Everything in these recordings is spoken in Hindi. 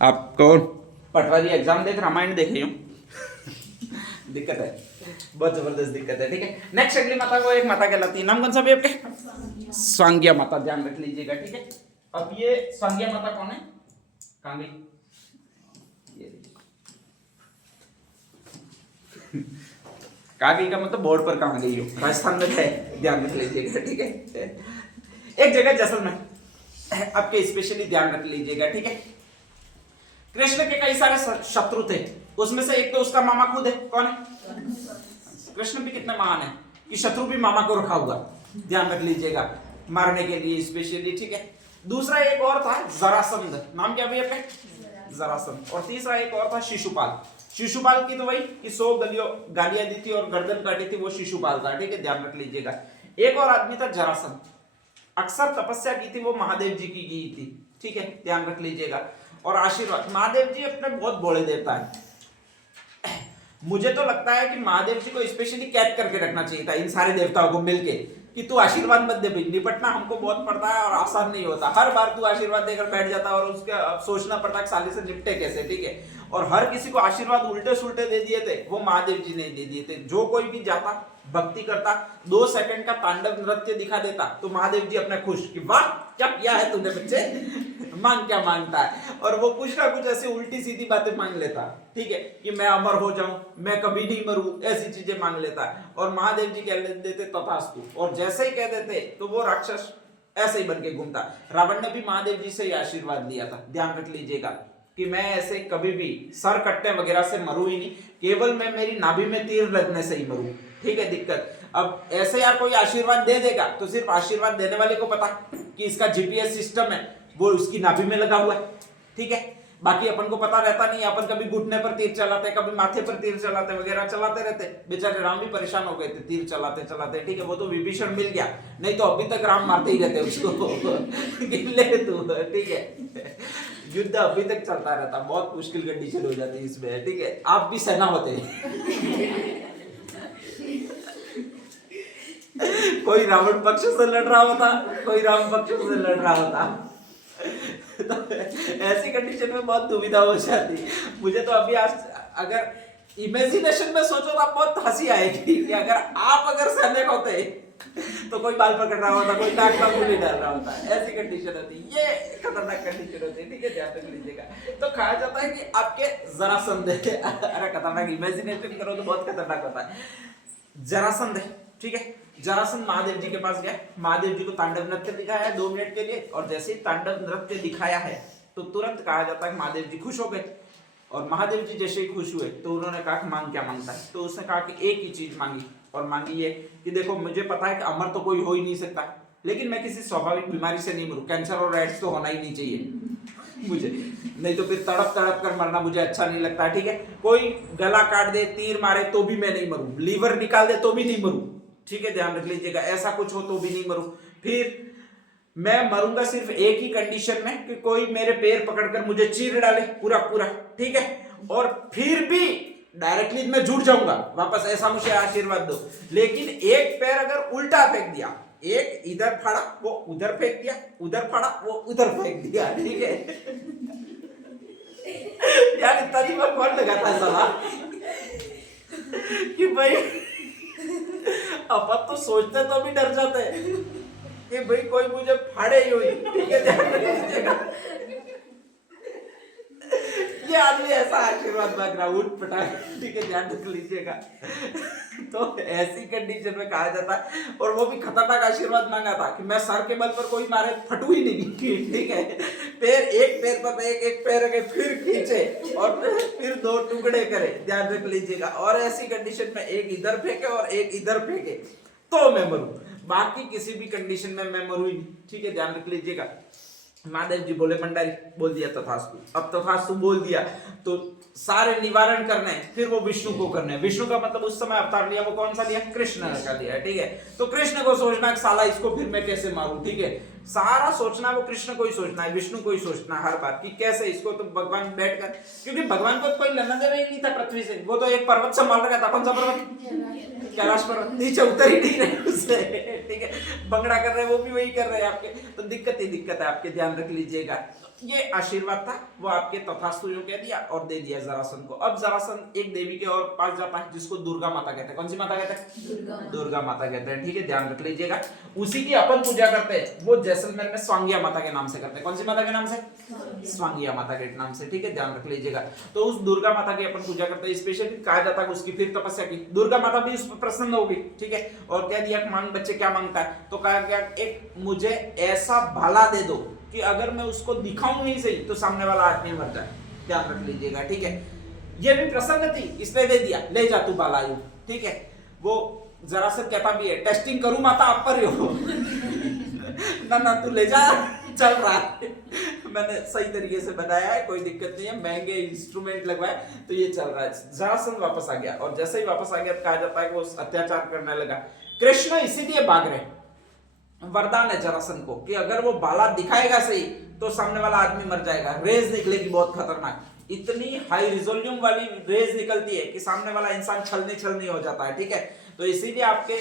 आपको पटवारी एग्जाम देख रामायण देखे हूँ दिक्कत है, बहुत जबरदस्त दिक्कत है। ठीक है, नेक्स्ट अगली माता को एक माता कहलाती है, नाम कौन सा भी आपके? स्वांग्या माता, ध्यान रख लीजिएगा। ठीक है, अब ये स्वांग्या माता कौन है? कहाँ गई? कहाँ गई का मतलब बोर्ड पर कहाँ गई हो, राजस्थान में है, ध्यान रख लीजिएगा। ठीक है, एक जगह जैसलमेर, आपके स्पेशली ध्यान रख लीजिएगा। ठीक है, कृष्ण के कई सारे शत्रु थे, उसमें से एक तो उसका मामा खुद है, कौन है? कृष्ण भी कितने महान है कि शत्रु भी मामा को रखा हुआ, ध्यान रख लीजिएगा, मारने के लिए स्पेशली। ठीक है, दूसरा एक और था जरासंध, नाम क्या भी है? जरासंध। और तीसरा एक और था शिशुपाल। शिशुपाल की तो वही कि 100 गालियां दी थी और गर्दन काटी थी, वो शिशुपाल था। ठीक है, ध्यान रख लीजिएगा। एक और आदमी था जरासंध, अक्सर तपस्या की थी वो महादेव जी की थी। ठीक है, ध्यान रख लीजिएगा। और आशीर्वाद, महादेव जी अपने बहुत बड़े देवता है, मुझे तो लगता है कि महादेव जी को स्पेशली कैद करके रखना चाहिए था इन सारे देवताओं को मिलके, कि तू आशीर्वाद मत दे भाई, निपटना हमको बहुत पड़ता है और आसान नहीं होता, हर बार तू आशीर्वाद देकर बैठ जाता और उसके सोचना पड़ता कि साले से निपटे कैसे। ठीक है, और हर किसी को आशीर्वाद उल्टे सुल्टे दे दिए थे, वो महादेव जी ने दे दिए थे। जो कोई भी जाता भक्ति करता, 2 सेकंड का तांडव नृत्य दिखा देता तो महादेव जी अपने खुश कि वाह क्या किया है तूने बच्चे, मांग क्या मांगता है, और वो कुछ ना कुछ ऐसे उल्टी सीधी बातें मांग लेता। ठीक है, कि मैं अमर हो जाऊं, मैं कभी नहीं मरूं, ऐसी चीजें मांग लेता है। और महादेव जी कह देते तथास्तु, और जैसे ही कह देते तो वो राक्षस ऐसे ही बन के घूमता। रावण ने भी महादेव जी से ही आशीर्वाद लिया था, ध्यान रख लीजिएगा, कि मैं ऐसे कभी भी सर कटने वगैरह से मरूं ही नहीं, केवल मैं मेरी नाभि में तीर लगने से ही मरूं। ठीक है, दिक्कत अब ऐसे यार कोई आशीर्वाद दे देगा तो सिर्फ आशीर्वाद देने वाले को पता कि इसका जीपीएस सिस्टम है वो उसकी नाभि में लगा हुआ है। ठीक है, बाकी अपन को पता रहता नहीं, अपन कभी घुटने पर तीर चलाते, कभी माथे पर तीर चलाते वगैरह चलाते रहते। बेचारे राम भी परेशान हो गए थे तीर चलाते चलाते। ठीक है, वो तो विभीषण मिल गया, नहीं तो अभी तक राम मारते ही रहते उसको ले तू। ठीक है, युद्ध अभी तक चलता रहता, बहुत मुश्किल कंडीशन हो जाती है इसमें। ठीक है, आप भी सेना होते कोई रावण पक्ष से लड़ रहा होता, कोई राम पक्ष से लड़ रहा होता तो ऐसी कंडीशन में बहुत दुविधा हो जाती। मुझे तो अभी आज अगर इमेजिनेशन में सोचो तो बहुत हंसी आएगी कि अगर सैनिक होते तो कोई बाल पकड़ रहा होता, कोई नाक में गोली डाल रहा होता, ऐसी कंडीशन होती, ये खतरनाक कंडीशन होती है। ठीक है, ध्यान रख लीजिएगा। तो कहा जाता है कि आपके जरासंध अरे खतरनाक, इमेजिनेशन करो तो बहुत खतरनाक होता है। जरासंध है, ठीक है, जरासंध महादेव जी के पास गया, महादेव जी को तांडव नृत्य दिखाया है 2 मिनट के लिए, और जैसे ही तांडव नृत्य दिखाया है तो तुरंत कहा जाता है कि महादेव जी खुश हो गए। और महादेव जी जैसे ही खुश हुए तो उन्होंने कहा कि मांग क्या मांगता है, तो उसने कहा कि एक ही चीज मांगी, और मांगी ये कि देखो मुझे पता है कि अमर तो कोई हो ही नहीं सकता, लेकिन मैं किसी स्वाभाविक बीमारी से नहीं मरूं, कैंसर और एड्स तो होना ही नहीं चाहिए मुझे, नहीं तो फिर तड़प तड़प कर मरना मुझे अच्छा नहीं लगता। ठीक है, कोई गला काट दे, तीर मारे तो भी मैं नहीं मरूं, लीवर निकाल दे तो भी नहीं मरूं। ठीक है, ध्यान रख लीजिएगा, ऐसा कुछ हो तो भी नहीं मरूं। फिर मैं मरूंगा सिर्फ एक ही कंडीशन में कि कोई मेरे पैर पकड़कर मुझे चीर डाले पूरा पूरा। ठीक है, और फिर भी डायरेक्टली मैं जुट जाऊंगा वापस, ऐसा मुझे आशीर्वाद दो। लेकिन एक पैर अगर उल्टा फेंक दिया, एक इधर फाड़ा वो उधर फेंक दिया, उधर फाड़ा वो उधर फेंक दिया। ठीक है यार इतना दिमाग कौन लगाता है सलाह कि भाई अपन तो सोचते तो भी डर जाते हैं कि भाई कोई मुझे फाड़े ही हुई। ठीक है, ध्यान रखिएगा, ये आदमी ऐसा आशीर्वाद मांग रहा उठ पटा। ठीक है, ध्यान रख लीजिएगा। तो ऐसी कंडीशन में कहा जाता है, और वो भी खतरनाक आशीर्वाद मांगा था कि मैं सर के बल पर कोई मारे फटू ही नहीं। ठीक है, एक पैर पर एक पैर रखे, फिर खींचे और फिर 2 टुकड़े करे, ध्यान रख लीजिएगा। और ऐसी कंडीशन में एक इधर फेंके और एक इधर फेंके तो मैं मरूं, बाकी किसी भी कंडीशन में मैं मरूं ही नहीं। ठीक है, ध्यान रख लीजिएगा। महादेव जी बोले भंडारी, बोल दिया तथास्तु। अब तथास्तु बोल दिया तो सारे निवारण करने हैं, फिर वो विष्णु को करने हैं। विष्णु का मतलब उस समय अवतार लिया, वो कौन सा लिया? कृष्ण का लिया। ठीक है, तो कृष्ण को सोचना कि साला इसको फिर मैं कैसे मारूं। ठीक है, सारा सोचना वो कृष्ण को ही सोचना है, विष्णु को ही सोचना है हर बार कि कैसे इसको, तो भगवान बैठकर, क्योंकि भगवान को कोई लेना देना ही नहीं था पृथ्वी से, वो तो एक पर्वत संभाल रखा था। कौन सा पर्वत? कैलाश पर्वत, नीचे उतर ही नहीं रहे उससे। ठीक है, बंगड़ा कर रहे वो भी वही कर रहे हैं आपके, तो दिक्कत ही दिक्कत है आपके, ध्यान रख लीजिएगा। ये आशीर्वाद था, वो आपके तथास्तु जो कह दिया और दे दिया जरासंध को। अब जरासंध एक देवी के और पास जाता है जिसको दुर्गा माता कहते हैं। कौन सी माता कहते हैं? दुर्गा माता कहते हैं। ठीक है, ध्यान रख लीजिएगा। उसी की अपन पूजा करते हैं, वो जैसलमेर में स्वांगिया माता के नाम से करते हैं। कौन सी माता के नाम से? स्वांगिया माता के नाम से। ठीक है, ध्यान रख लीजिएगा। तो उस दुर्गा माता की अपन पूजा करते हैं। स्पेशली कहा जाता है उसकी फिर तपस्या की, दुर्गा माता भी उस पर प्रसन्न होगी। ठीक है, और कह दिया मांग बच्चे क्या मांगता है, तो कहा गया एक मुझे ऐसा भाला दे दो कि अगर मैं उसको दिखाऊं नहीं सही तो सामने वाला आदमी मर जाए। ध्यान रख लीजिएगा। ठीक है, ये भी प्रसन्न थी इसलिए दे दिया, ले जा तू बालायु। ठीक है, वो जरा सा कहता भी है टेस्टिंग करूं माता आप पर हो ना ना तू ले जा, चल रहा है मैंने सही तरीके से बनाया है, कोई दिक्कत नहीं है, महंगे इंस्ट्रूमेंट लगवाए तो ये चल रहा है। जरासंध वापस आ गया और जैसे ही वापस आ गया कहा जाता है कि वो अत्याचार करने लगा। कृष्ण इसीलिए भाग रहे, वरदान है जरासंध को कि अगर वो बाला दिखाएगा सही तो सामने वाला आदमी मर जाएगा। रेज निकलेगी बहुत खतरनाक, इतनी हाई रिजोल्यूम वाली रेज निकलती है कि सामने वाला इंसान छलनी हो जाता है। ठीक है, तो इसीलिए आपके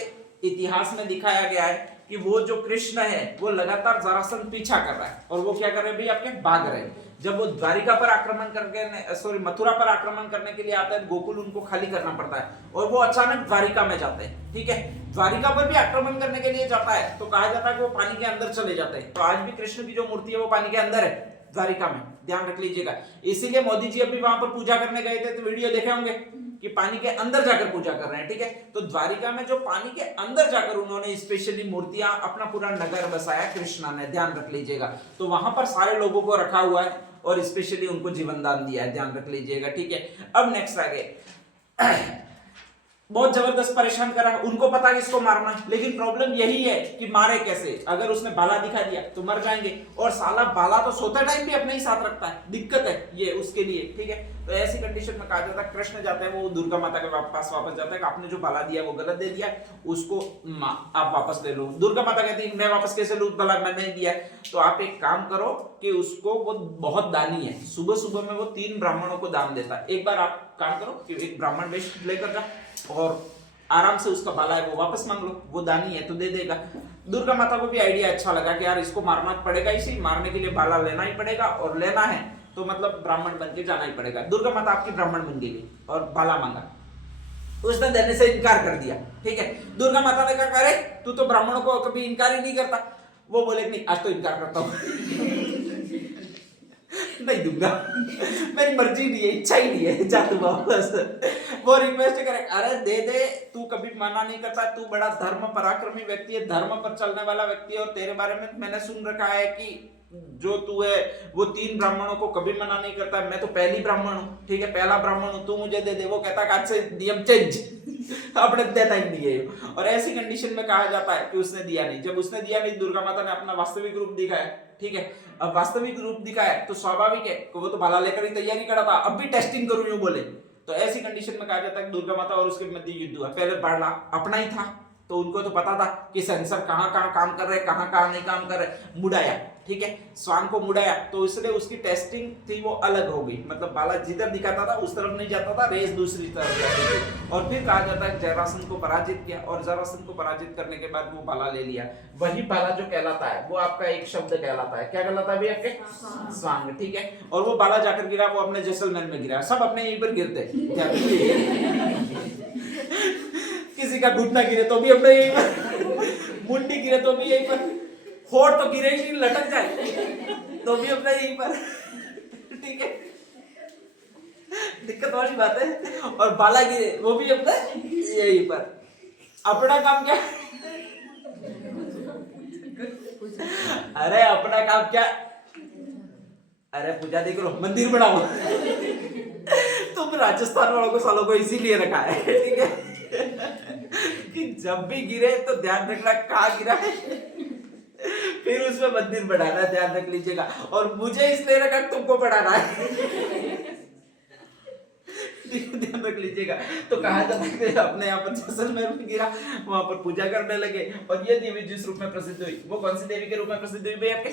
इतिहास में दिखाया गया है कि वो जो कृष्ण है वो लगातार जरासंध पीछा कर रहा है और वो क्या कर रहे हैं भाई, आपके भाग रहे हैं। जब वो द्वारिका पर आक्रमण करके सॉरी मथुरा पर आक्रमण करने के लिए आता है, गोकुल उनको खाली करना पड़ता है और वो अचानक द्वारिका में जाते हैं। ठीक है, द्वारिका पर भी आक्रमण करने के लिए जाता है तो कहा जाता है कि वो पानी के अंदर चले जाते हैं। तो आज भी कृष्ण की जो मूर्ति है वो पानी के अंदर है, द्वारिका में। ध्यान रख लीजिएगा। इसीलिए मोदी जी अभी वहां पर पूजा करने गए थे तो वीडियो देखे होंगे कि पानी के अंदर जाकर पूजा कर रहे हैं। ठीक है, तो द्वारिका में जो पानी के अंदर जाकर उन्होंने स्पेशली मूर्तियां, अपना पूरा नगर बसाया कृष्णा ने। ध्यान रख लीजिएगा। तो वहां पर सारे लोगों को रखा हुआ है और स्पेशली उनको जीवन दान दिया है। ध्यान रख लीजिएगा। ठीक है, अब नेक्स्ट आगे बहुत जबरदस्त परेशान करा, उनको पता है इसको मारना है, लेकिन प्रॉब्लम यही है कि मारे कैसे। अगर उसने बाला दिखा दिया तो मर जाएंगे और साला बाला तो सोते टाइम भी अपने ही साथ रखता है, दिक्कत है ये उसके लिए। ठीक है, तो ऐसी कंडीशन में कहा जाता है कृष्ण जाते हैं, वो दुर्गा माता के पास वापस जाता है कि आपने जो बाला दिया वो गलत दे दिया, उसको आप वापस ले लो। दुर्गा माता कहती है मैं वापस कैसे लूं, बाला मैंने नहीं दिया। तो आप एक काम करो कि उसको, वो बहुत दानी है, सुबह सुबह में वो 3 ब्राह्मणों को दान देता है। एक बार आप काम करो कि एक ब्राह्मण वेश लेकर जा और आराम से उसका बाला है वो वापस मांग लो, वो दानी है तो दे देगा। दुर्गा माता को भी आइडिया अच्छा लगा कि यार इसको मारना पड़ेगा, इसी मारने के लिए बाला लेना ही पड़ेगा और लेना है तो मतलब ब्राह्मण बन के जाना ही पड़ेगा। दुर्गा माता आपकी ब्राह्मण बन गई और बाला मांगा, उसने देने से इनकार कर दिया। ठीक है, दुर्गा माता ने कहा अरे तू तो ब्राह्मणों को कभी इनकार ही नहीं करता। वो बोले नहीं आज तो इनकार करता हूं नहीं दूंगा, मेरी मर्जी नहीं है, इच्छा ही नहीं है, जा तू वापस। वो रिक्वेस्ट करे अरे दे दे, तू कभी मना नहीं करता, तू बड़ा धर्म पराक्रमी व्यक्ति है, धर्म पर चलने वाला व्यक्ति है और तेरे बारे में मैंने सुन रखा है कि जो तू है वो 3 ब्राह्मणों को कभी मना नहीं करता, मैं तो पहली ब्राह्मण हूँ। ठीक है, पहला ब्राह्मण हूँ, तू मुझे दे दे। वो कहता आज से नियम चेंज आपने देता ही नहीं है। और ऐसी कंडीशन में कहा जाता है कि उसने दिया नहीं। जब उसने दिया नहीं, दुर्गा माता ने अपना वास्तविक रूप दिखाया। ठीक है, अब वास्तविक रूप दिखाया तो स्वाभाविक है कि वो तो भाला लेकर ही तैयारी करा था, अब भी टेस्टिंग करूं यूं बोले। तो ऐसी कंडीशन में कहा जाता है कि दुर्गा माता और उसके मध्य युद्ध हुआ। पहले बाला अपना ही था तो उनको तो पता था कि सेंसर कहां कहां काम कर रहे, कहां कहां नहीं काम कर रहे, मुड़ाया। ठीक है, स्वान को मुड़ाया तो इसलिए उसकी टेस्टिंग थी वो अलग हो गई, मतलब बाला जिधर दिखाता था उस तरफ नहीं जाता था, रेस दूसरी तरफ जाती थी। और फिर कहा जाता है जरासंध को पराजित किया और जरासंध को पराजित करने के बाद वो बाला ले लिया। वही बाला जो कहलाता है वो आपका एक शब्द कहलाता है, क्या कहलाता है भैया आपके? स्वांग। ठीक है, और वो बाला जाकर गिरा, वो अपने जैसलमेर में गिरा, सब अपने यहीं पर गिरते किसी का घुटना गिरे तो भी अपने यहीं पर, मुंडी गिरे तो भी यहीं पर, होठ तो गिरे ही नहीं, लटक जाए तो भी अपना यहीं पर। ठीक है, दिक्कत वाली बात है। और बाला गिरे वो भी अपना यहीं पर। अपना काम क्या? अरे अपना काम क्या? अरे पूजा देख लो, मंदिर बनाओ तुम राजस्थान वालों को सालों को इसीलिए रखा है। ठीक है कि जब भी गिरे तो ध्यान रखना कहाँ गिरा है, फिर उसमें मंदिर बढ़ाना, ध्यान रख लीजिएगा। और मुझे इसलिए रखा तुमको बढ़ाना है ध्यान रख लीजिएगा। तो कहा जाता है कि अपने यहाँ पर जैसलमेर में गिरा, वहां पर पूजा करने लगे, और ये देवी जिस रूप में प्रसिद्ध हुई वो कौन सी देवी के रूप में प्रसिद्ध हुई भाई? आपके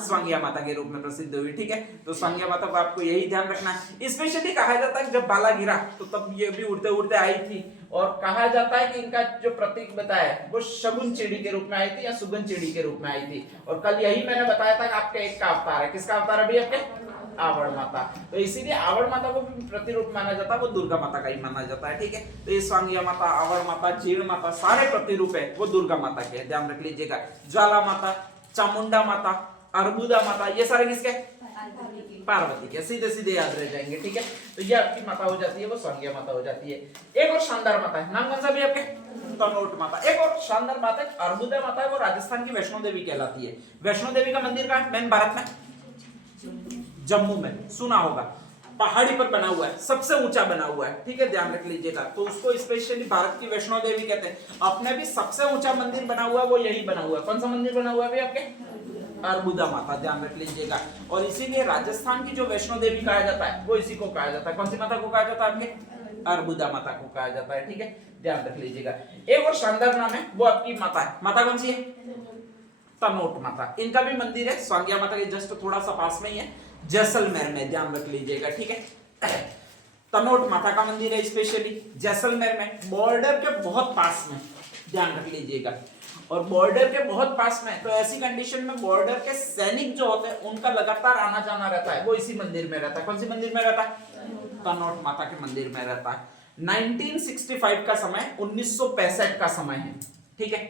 स्वांगिया माता के रूप में प्रसिद्ध हुई। ठीक है, तो स्वांगिया माता को आपको यही ध्यान रखना है। स्पेशली कहा जाता है कि जब बाला गिरा तो तब ये भी उड़ते उड़ते आई थी, और कहा जाता है कि इनका जो प्रतीक बताया वो शगुन चिड़ी के रूप में आई थी या सुगन चिड़ी के रूप में आई थी। और कल यही मैंने बताया था कि आपके एक का अवतार है, किसका अवतार है भाई? आपके आवड़ माता। तो इसीलिए आवड़ माता को भी प्रतिरूप माना जाता है, वो दुर्गा माता का ही माना जाता है। ठीक है, तो ये स्वांगिया माता, आवड़ माता, जीण माता सारे प्रतिरूप है वो दुर्गा माता के, ध्यान रख लीजिएगा। ज्वाला माता, चामुंडा माता, अर्बुदा माता, ये सारे किसके? पार्वती के, सीधे सीधे याद रह जाएंगे। ठीक है, तो ये आपकी माता हो जाती है, वो स्वांगिया माता हो जाती है। एक और शानदार माता है, नाम कौन सा भी आपके? तनोट माता। एक और शानदार माता है अर्बुदा माता है, वो राजस्थान की वैष्णो देवी कहलाती है। वैष्णो देवी का मंदिर कहाँ है? मेन भारत में जम्मू में, सुना होगा, पहाड़ी पर बना हुआ है, सबसे ऊंचा बना हुआ है। ठीक है, ध्यान रख लीजिएगा। तो उसको स्पेशली भारत की वैष्णो देवी कहते हैं। अपने भी सबसे ऊंचा मंदिर बना हुआ है वो यही बना हुआ है। कौन सा मंदिर बना हुआ है भाई? आपके अर्बुदा माता, ध्यान रख लीजिएगा। और इसीलिए राजस्थान की जो वैष्णो देवी कहा जाता है वो इसी को कहा जाता है। कौन सी माता को कहा जाता है? आपके अर्बुदा माता को कहा जाता है। ठीक है, ध्यान रख लीजिएगा। एक और शानदार नाम है वो आपकी माता है। माता कौन सी है? तनोट माता। इनका भी मंदिर है स्वांगिया माता के जस्ट थोड़ा सा पास में ही है, जैसलमेर में, ध्यान रख लीजिएगा। ठीक है, तनोट माता का मंदिर है स्पेशली जैसलमेर में, बॉर्डर के बहुत पास में, ध्यान रख लीजिएगा। और बॉर्डर के बहुत पास में, तो ऐसी कंडीशन में बॉर्डर के सैनिक जो होते हैं उनका लगातार आना जाना रहता है, वो इसी मंदिर में रहता है। कौन सी मंदिर में रहता है? तनोट माता के मंदिर में रहता है। 1965 का समय 1965 का समय है। ठीक है,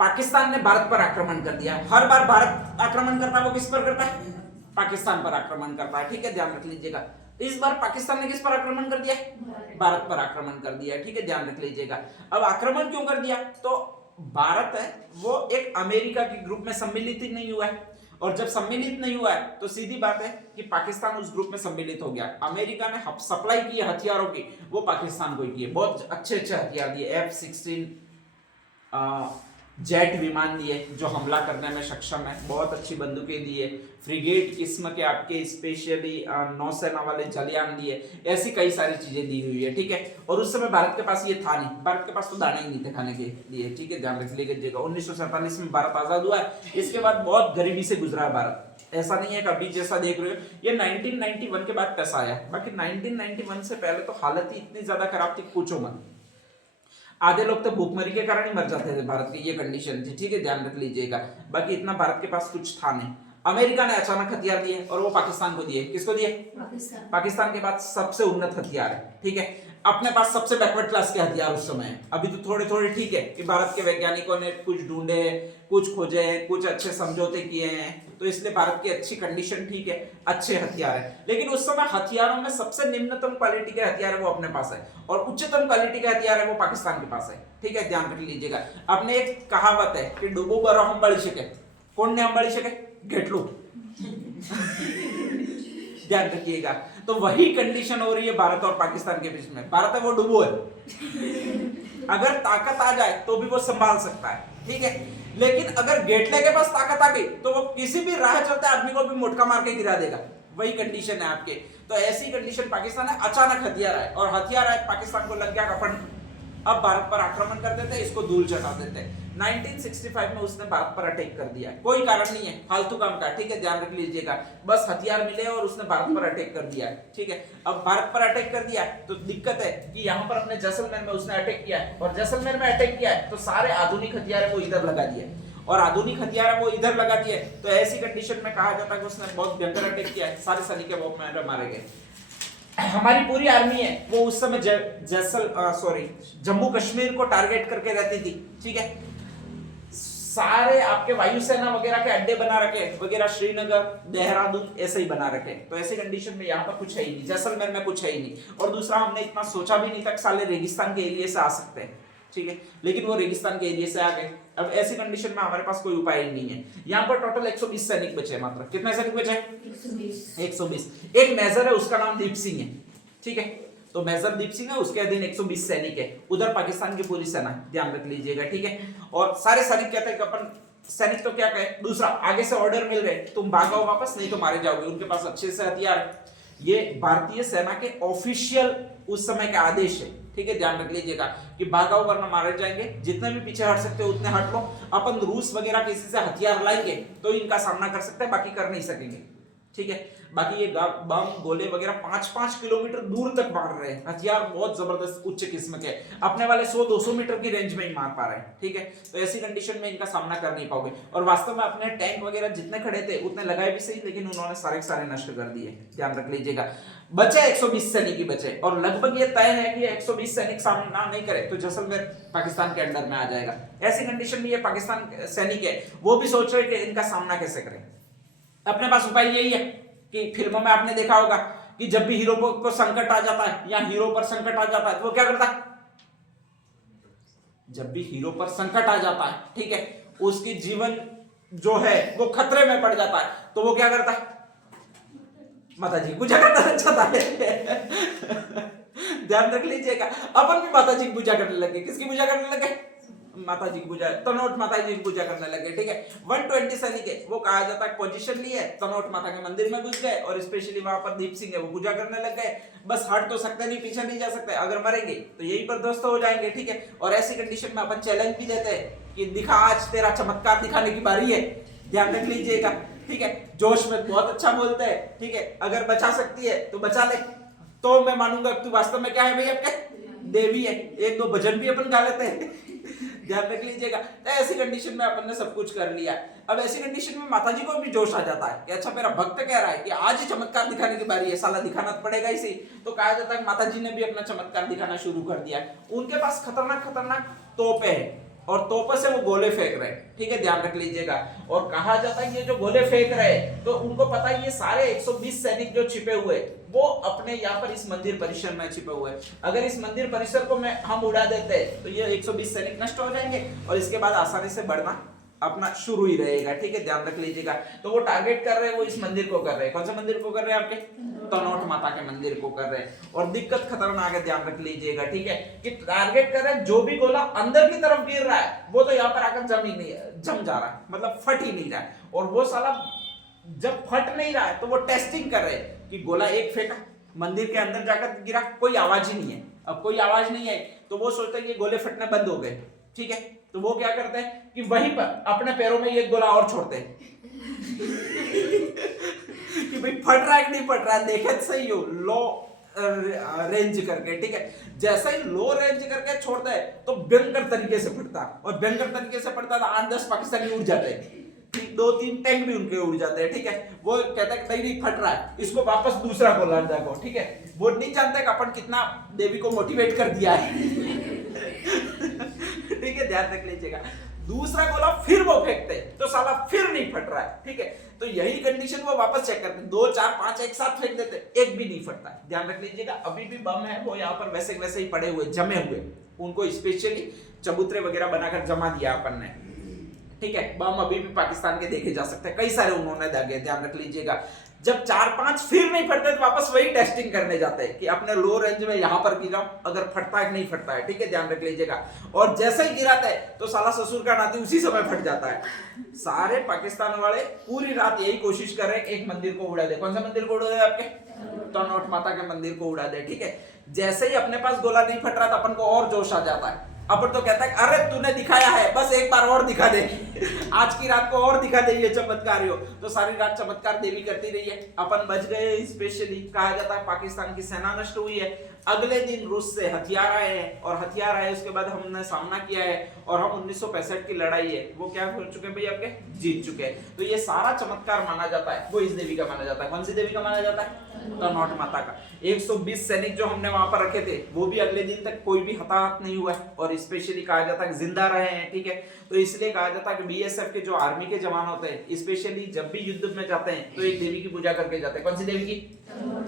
पाकिस्तान ने भारत पर आक्रमण कर दिया। हर बार भारत आक्रमण करता है, वो किस पर करता है? पाकिस्तान पर आक्रमण करता है। ठीक है, ध्यान रख लीजिएगा। इस बार पाकिस्तान ने किस पर आक्रमण कर दिया? भारत पर आक्रमण कर दिया। ठीक है, ध्यान रख लीजिएगा। अब आक्रमण क्यों कर दिया? तो भारत है वो एक अमेरिका के ग्रुप में सम्मिलित ही नहीं हुआ है, और जब सम्मिलित नहीं हुआ है तो सीधी बात है कि पाकिस्तान उस ग्रुप में सम्मिलित हो गया। अमेरिका ने सप्लाई की हथियारों की, वो पाकिस्तान को ही किए, बहुत अच्छे अच्छे हथियार दिए, F-16 जेट विमान दिए जो हमला करने में सक्षम है, बहुत अच्छी बंदूकें दिए, फ्रिगेट किस्म के आपके स्पेशली नौसेना वाले जलयान दिए, ऐसी कई सारी चीजें दी हुई है। ठीक है, और उस समय भारत के पास ये था नहीं, भारत के पास तो दाने ही नहीं थे खाने के लिए। ठीक है, ध्यान रख लीजिएगा। 1947 में भारत आजाद हुआ है, इसके बाद बहुत गरीबी से गुजरा है भारत। ऐसा नहीं है कि अभी जैसा देख रहे हो, ये 1991 के बाद पैसा आया, बाकी 1991 से पहले तो हालत ही इतनी ज्यादा खराब थी, पूछो मत। आधे लोग तो भूखमरी के कारण ही मर जाते थे, भारत की ये कंडीशन थी। ठीक है, ध्यान रख लीजिएगा। बाकी इतना भारत के पास कुछ था नहीं। अमेरिका ने अचानक हथियार दिए और वो पाकिस्तान को दिए। किसको दिए? पाकिस्तान के पास सबसे उन्नत हथियार है। ठीक है, अपने पास सबसे बैकवर्ड क्लास के हथियार उस समय है। अभी तो थोड़े थोड़े ठीक है कि भारत के वैज्ञानिकों ने कुछ ढूंढे, कुछ खोजे, कुछ अच्छे समझौते किए हैं, तो इसलिए भारत की अच्छी कंडीशन ठीक है, अच्छे हथियार है। लेकिन उस समय हथियारों में सबसे निम्नतम क्वालिटी के हथियार है वो अपने पास है, और उच्चतम क्वालिटी के हथियार है वो पाकिस्तान के पास है। ठीक है, ध्यान रख लीजिएगा। अपने एक कहावत है कि डुबो बरो हंबड़ी सके, कौन ने हंबड़ी सके? घेटलू। ध्यान रखिएगा। तो वही कंडीशन हो रही है भारत और पाकिस्तान के बीच में। भारत है वो डुबो है, अगर ताकत आ जाए तो भी वो संभाल सकता है। ठीक है, लेकिन अगर गेटले के पास ताकत आ गई तो वो किसी भी राह चलते आदमी को भी मोटका मार के गिरा देगा। वही कंडीशन है आपके। तो ऐसी कंडीशन पाकिस्तान है, अचानक हथियार आए, और हथियार आए, पाकिस्तान को लग गया कफन। अब भारत पर आक्रमण कर देते, इसको धूल चटा देते। 1965 में उसने भारत पर अटैक कर दिया, कोई कारण नहीं है, फालतू काम का। ठीक है, ध्यान रख लीजिएगा। बस हथियार मिले और उसने भारत पर अटैक कर दिया। ठीक है, अब भारत पर अटैक कर दिया तो दिक्कत है कि यहाँ पर अपने जैसलमेर में उसने अटैक किया है, और जैसलमेर में अटैक किया है तो सारे आधुनिक हथियार है वो इधर लगा दिए, और आधुनिक हथियार है वो इधर लगा दिए। तो ऐसी कंडीशन में कहा जाता है कि उसने बहुत भयंकर अटैक किया है, सारे सैनिक वो मारे गए। हमारी पूरी आर्मी है वो उस समय जम्मू कश्मीर को टारगेट करके रहती थी। ठीक है, सारे आपके वायुसेना वगैरह के अड्डे बना रखे वगैरह, श्रीनगर, देहरादून ऐसे ही बना रखे। तो ऐसी कंडीशन में यहाँ पर कुछ है ही नहीं, जैसलमेर में कुछ है ही नहीं। और दूसरा, हमने इतना सोचा भी नहीं था कि साले रेगिस्तान के एरिया से आ सकते हैं। ठीक है, लेकिन वो रेगिस्तान के एरिया से आ गए। अब ऐसी कंडीशन में हमारे पास कोई उपाय ही नहीं है। यहाँ पर टोटल 120 सैनिक बचे मात्र। कितने सैनिक बचे? 120। एक मेजर है, उसका नाम दीप सिंह है। ठीक है, तो मेजर दीप सिंह है, उसके अधीन 120 सैनिक है। उधर पाकिस्तान की पूरी सेना, ध्यान रख लीजिएगा। ठीक है, और सारे सैनिक कहते हैं कि अपन सैनिक तो क्या कहे, दूसरा आगे से ऑर्डर मिल गए, तुम भागो वापस, नहीं तो मारे जाओगे। उनके पास अच्छे से हथियार। ये भारतीय सेना के ऑफिशियल उस समय के आदेश है, ठीक है, ध्यान रख लीजिएगा कि भागाओ वरना मारे जाएंगे, जितने भी पीछे हट सकते हो उतने हट लो। अपन रूस वगैरह किसी से हथियार लाएंगे तो इनका सामना कर सकते हैं, बाकी कर नहीं सकेंगे, ठीक है। बाकी ये बम गोले वगैरह 5-5 किलोमीटर दूर तक मार रहे हैं, हथियार बहुत जबरदस्त उच्च किस्म के, अपने वाले 100-200 मीटर की रेंज में ही मार पा रहे हैं, ठीक है। तो ऐसी कंडीशन में इनका सामना कर नहीं पाओगे। और वास्तव में अपने टैंक वगैरह जितने खड़े थे उतने लगाए भी सही, लेकिन उन्होंने सारे सारे नष्ट कर दिए, ध्यान रख लीजिएगा। बचे 120 सैनिक ही बचे, और लगभग ये तय है कि 120 सैनिक सामना नहीं करे तो जैसलमेर पाकिस्तान के अंडर में आ जाएगा। ऐसी कंडीशन में ये पाकिस्तान सैनिक है वो भी सोच रहे कि इनका सामना कैसे करें। अपने पास उपाय यही है कि फिल्मों में आपने देखा होगा कि जब भी हीरो को संकट आ जाता है या हीरो पर संकट आ जाता है तो वो क्या करता है, जब भी हीरो पर संकट आ जाता है, ठीक है, उसकी जीवन जो है वो खतरे में पड़ जाता है तो वो क्या करता है, माता जी पूजा करना चाहता है। ध्यान रख लीजिएगा, अपन भी माता जी की पूजा करने लगे। किसकी पूजा करने लगे, माता जी की पूजा, तनोट माता जी की पूजा करने लगे, ठीक है। 120 सैनिक है वो कहा जाता है पोजीशन लिए तनोट माता के मंदिर में घुस गए, और स्पेशली वहां पर दीप सिंह है वो पूजा करने लग गए। बस हट तो सकते नहीं, पीछे नहीं जा सकते, अगर मरेंगे तो यही पर ध्वस्त हो जाएंगे, ठीक है। और ऐसी कंडीशन में अपन चैलेंज भी देते हैं कि दिखा, आज तेरा चमत्कार दिखाने की बारी है, ध्यान रख लीजिएगा, ठीक है। जोश में बहुत अच्छा बोलते हैं, ठीक है, अगर बचा सकती है तो बचा ले, तो मैं मानूंगा तू वास्तव में क्या है भाई, आपके देवी है। एक दो भजन भी अपन गा लेते हैं, ध्यान रख लीजिएगा। तो ऐसी कंडीशन में अपन ने सब कुछ कर लिया। अब ऐसी कंडीशन में माताजी को भी जोश आ जाता है कि अच्छा मेरा भक्त कह रहा है कि आज ही चमत्कार दिखाने की बारी है, साला दिखाना तो पड़ेगा इसी। तो कहा जाता है माताजी ने भी अपना चमत्कार दिखाना शुरू कर दिया। उनके पास खतरनाक खतरनाक तोपे हैं और तोपों से वो गोले फेंक रहे हैं, ठीक है, ध्यान रख लीजिएगा। और कहा जाता है ये जो गोले फेंक रहे हैं तो उनको पता है ये सारे 120 सैनिक जो छिपे हुए वो अपने यहाँ पर इस मंदिर परिसर में छिपे हुए हैं। अगर इस मंदिर परिसर को हम उड़ा देते हैं तो ये 120 सैनिक नष्ट हो जाएंगे और इसके बाद आसानी से बढ़ना अपना शुरू ही रहेगा, ठीक है, ध्यान रख लीजिएगा। तो वो टारगेट कर रहे हैं, वो इस मंदिर को कर रहे हैं। कौन सा मंदिर को कर रहे हैं, आपके तनोट माता के मंदिर को कर रहे हैं। और दिक्कत खतरनाक है, ध्यान रख लीजिएगा, ठीक है, कि टारगेट कर रहे हैं, जो भी गोला अंदर की तरफ गिर रहा है वो तो यहाँ पर आकर जम जा रहा है, मतलब फट ही नहीं रहा है। और वो साला जब फट नहीं रहा है तो वो टेस्टिंग कर रहे हैं कि गोला एक फेंका, मंदिर के अंदर जाकर गिरा, कोई आवाज ही नहीं है। अब कोई आवाज नहीं है तो वो सोचते हैं कि गोले फटने बंद हो गए, ठीक है। तो वो क्या करते हैं कि वहीं पर अपने पैरों में एक गोला और छोड़ते हैं कि भाई फट रहा है कि नहीं फट रहा है, देखे सही हो, लो रेंज करके, ठीक है। जैसे ही लो रेंज करके छोड़ता है तो भयंकर तरीके से फटता है, और भयंकर तरीके से फटता है 8-10 पाकिस्तानी उड़ जाते हैं, 2-3 टैंक भी उनके उड़ जाते हैं, ठीक है। वो कहता है कि नहीं फट रहा है, इसको वापस दूसरा गोला जाको, ठीक है। वो नहीं जानते कि अपन कितना देवी को मोटिवेट कर दिया है ठीक है, ध्यान रख लीजिएगा। दूसरा गोला फिर वो फेंकते तो साला फिर नहीं फट रहा है, ठीक है। तो यही कंडीशन वो वापस चेक करते, 2, 4, 5 एक साथ फेंक देते, एक भी नहीं फटता है, ध्यान रख लीजिएगा। अभी भी बम है वो यहाँ पर वैसे वैसे ही पड़े हुए, जमे हुए, उनको स्पेशली चबूतरे वगैरह बनाकर जमा दिया अपन ने, ठीक है। बम अभी भी पाकिस्तान के देखे जा सकते हैं, कई सारे उन्होंने दागे, ध्यान रख लीजिएगा। जब 4-5 फिर नहीं फटते तो वापस वही टेस्टिंग करने जाते हैं कि अपने लो रेंज में यहां पर गिराओ, अगर फटता है कि नहीं फटता है, ठीक है, ध्यान रख लीजिएगा। और जैसे ही गिराता है तो साला ससुर का नाती उसी समय फट जाता है। सारे पाकिस्तान वाले पूरी रात यही कोशिश कर रहे हैं एक मंदिर को उड़ा दे। कौन सा मंदिर को उड़ा दे, आपके तनोट माता के मंदिर को उड़ा दे, ठीक है। जैसे ही अपने पास गोला नहीं फट रहा तो अपन को और जोश आ जाता है, अपन तो कहता है अरे तूने दिखाया है, बस एक बार और दिखा दे आज की रात को और दिखा दे ये चमत्कार हो। तो सारी रात चमत्कार देवी करती रही है, अपन बच गए। स्पेशली कहा जाता है पाकिस्तान की सेना नष्ट हुई है। अगले दिन रूस से हथियार आए हैं, और हथियार आए उसके बाद हमने सामना किया है, और हम 1965 की लड़ाई है वो क्या हो चुके हैं भाई, आपके जीत चुके हैं। तो ये सारा चमत्कार माना जाता है वो इस देवी का माना जाता है। कौन सी देवी का माना जाता है, तनोट माता का। 120 सैनिक जो हमने वहां पर रखे थे वो भी अगले दिन तक कोई भी हताहत नहीं हुआ है, और स्पेशली कहा जाता है जिंदा रहे हैं, ठीक है। तो इसलिए कहा जाता है कि बीएसएफ के जो आर्मी के जवान होते हैं स्पेशली जब भी युद्ध में जाते हैं तो एक देवी की पूजा करके जाते हैं। कौन सी देवी की,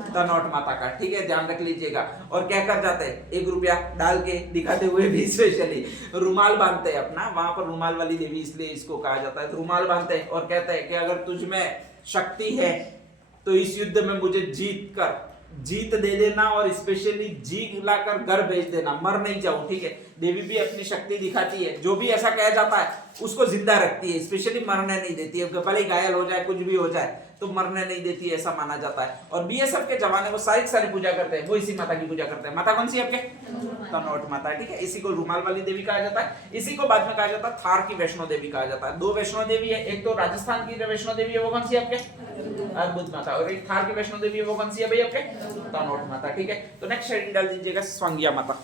तनोट माता का, ठीक है, ध्यान रख लीजिएगा। और क्या कर जाते हैं, 1 रुपया डाल के दिखाते हुए भी स्पेशली रुमाल बांधते हैं अपना, वहां पर रुमाल वाली देवी इसलिए इसको कहा जाता है। रुमाल बांधते हैं और कहते हैं कि अगर तुझ में शक्ति है तो इस युद्ध में मुझे जीत दे देना, और स्पेशली जी लाकर घर भेज देना, मर नहीं जाऊं, ठीक है। देवी भी अपनी शक्ति दिखाती है, जो भी ऐसा कहा जाता है उसको जिंदा रखती है, स्पेशली मरने नहीं देती है, भले ही घायल हो जाए कुछ भी हो जाए तो मरने नहीं देती है, ऐसा माना जाता है। और बीएसएफ के जवान वो सारी पूजा करते हैं, वो इसी माता की पूजा करते हैं। माता कौन सी आपके? तनोट माता, ठीक है। इसी को रुमाल वाली देवी कहा जाता है, इसी को बाद में कहा जाता है थार की वैष्णो देवी कहा जाता है। दो वैष्णो देवी है, एक तो राजस्थान की वैष्णो देवी है वो कौन सी आपके? अर्बुद माता, और एक थार की वैष्णो देवी है वो कौन सी है भाई आपके? तनोट माता, ठीक है। तो नेक्स्ट शेडिंग डाल दीजिएगा स्वांगिया माता।